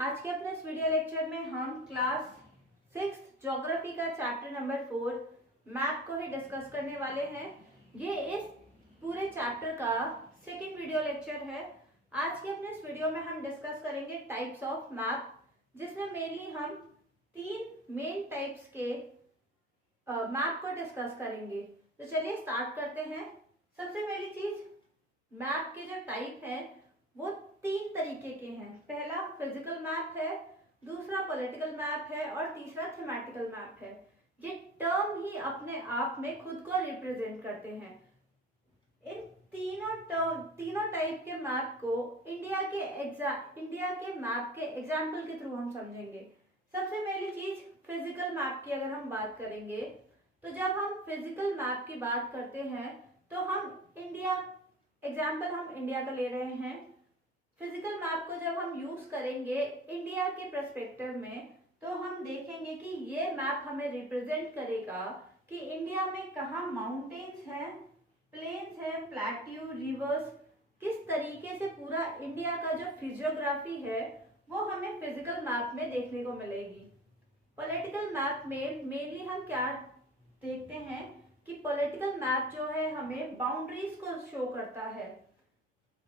आज के अपने इस वीडियो लेक्चर में हम क्लास 6 ज्योग्राफी का चैप्टर नंबर 4 मैप को ही डिस्कस करने वाले हैं। ये इस पूरे चैप्टर का सेकंड वीडियो लेक्चर है। आज के अपने इस वीडियो में हम डिस्कस करेंगे टाइप्स ऑफ मैप, जिसमें मेनली हम 3 मेन टाइप्स के मैप को डिस्कस करेंगे। तो चलिए स्टार्ट करते हैं। सबसे पहली चीज, मैप के जो टाइप है वो 3 तरीके के हैं। पहला फिजिकल मैप है, दूसरा पॉलिटिकल मैप है और तीसरा थीमेटिकल मैप है। ये टर्म ही अपने आप में खुद को रिप्रेजेंट करते हैं। इन तीनों टाइप के मैप को इंडिया के मैप के एग्जाम्पल के थ्रू हम समझेंगे। सबसे पहली चीज, फिजिकल मैप की अगर हम बात करेंगे तो जब हम फिजिकल मैप की बात करते हैं तो हम इंडिया का ले रहे हैं। फिजिकल मैप को जब हम यूज करेंगे इंडिया के पर्सपेक्टिव में तो हम देखेंगे कि ये मैप हमें रिप्रेजेंट करेगा कि इंडिया में कहाँ माउंटेन्स हैं, प्लेन्स हैं, प्लेट्यू, रिवर्स, किस तरीके से पूरा इंडिया का जो फिजियोग्राफी है वो हमें फिजिकल मैप में देखने को मिलेगी। पॉलिटिकल मैप में मेनली हम क्या देखते हैं कि पॉलिटिकल मैप जो है हमें बाउंड्रीज को शो करता है।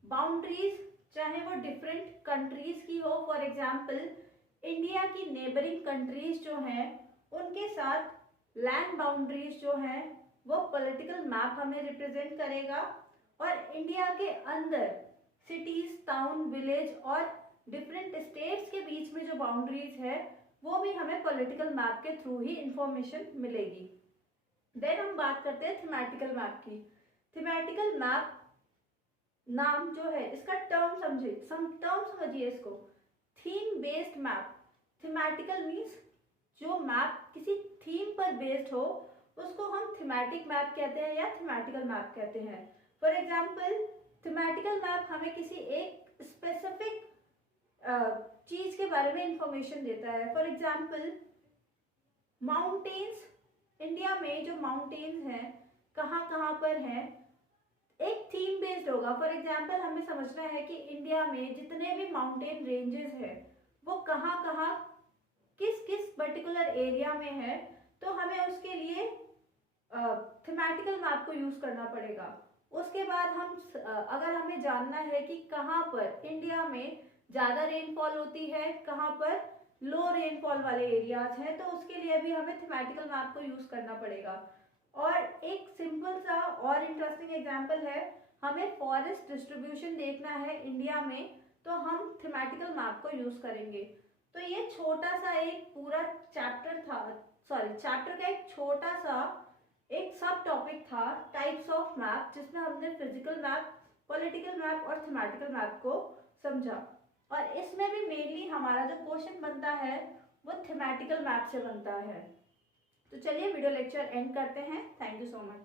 बाउंड्रीज चाहे वो डिफरेंट कंट्रीज की हो, फॉर एग्जाम्पल इंडिया की नेबरिंग कंट्रीज जो हैं उनके साथ लैंड बाउंड्रीज जो हैं वो पॉलिटिकल मैप हमें रिप्रेजेंट करेगा। और इंडिया के अंदर सिटीज, टाउन, विलेज और डिफरेंट स्टेट्स के बीच में जो बाउंड्रीज है वो भी हमें पॉलिटिकल मैप के थ्रू ही इंफॉर्मेशन मिलेगी। देन हम बात करते हैं थीमेटिकल मैप की। थीमेटिकल मैप नाम जो है इसका टर्म समझिए इसको। Theme based map. Thematic means जो मैप किसी थीम पर बेस्ड हो उसको हम थीमेटिक मैप कहते हैं या थीमेटिकल मैप कहते हैं। फॉर एग्जाम्पल थीमेटिकल मैप हमें किसी एक स्पेसिफिक चीज के बारे में इंफॉर्मेशन देता है। फॉर एग्जाम्पल माउंटेन्स, इंडिया में जो माउंटेन्स हैं कहाँ कहाँ पर हैं, एक थीम बेस्ड होगा। फॉर एग्जाम्पल हमें समझना है कि इंडिया में जितने भी माउंटेन रेंजेस हैं वो कहाँ कहाँ किस किस पर्टिकुलर एरिया में है, तो हमें उसके लिए थीमेटिकल मैप को यूज करना पड़ेगा। उसके बाद अगर हमें जानना है कि कहाँ पर इंडिया में ज्यादा रेनफॉल होती है, कहाँ पर लो रेनफॉल वाले एरियाज हैं, तो उसके लिए भी हमें थीमेटिकल मैप को यूज करना पड़ेगा। और एक सिंपल सा और इंटरेस्टिंग एग्जांपल है, हमें फॉरेस्ट डिस्ट्रीब्यूशन देखना है इंडिया में तो हम थीमेटिकल मैप को यूज करेंगे। तो ये छोटा सा एक पूरा चैप्टर का एक छोटा सा एक सब टॉपिक था टाइप्स ऑफ मैप, जिसमें हमने फिजिकल मैप, पॉलिटिकल मैप और थीमेटिकल मैप को समझा। और इसमें भी मेनली हमारा जो क्वेश्चन बनता है वो थीमेटिकल मैप से बनता है। तो चलिए वीडियो लेक्चर एंड करते हैं। Thank you so much.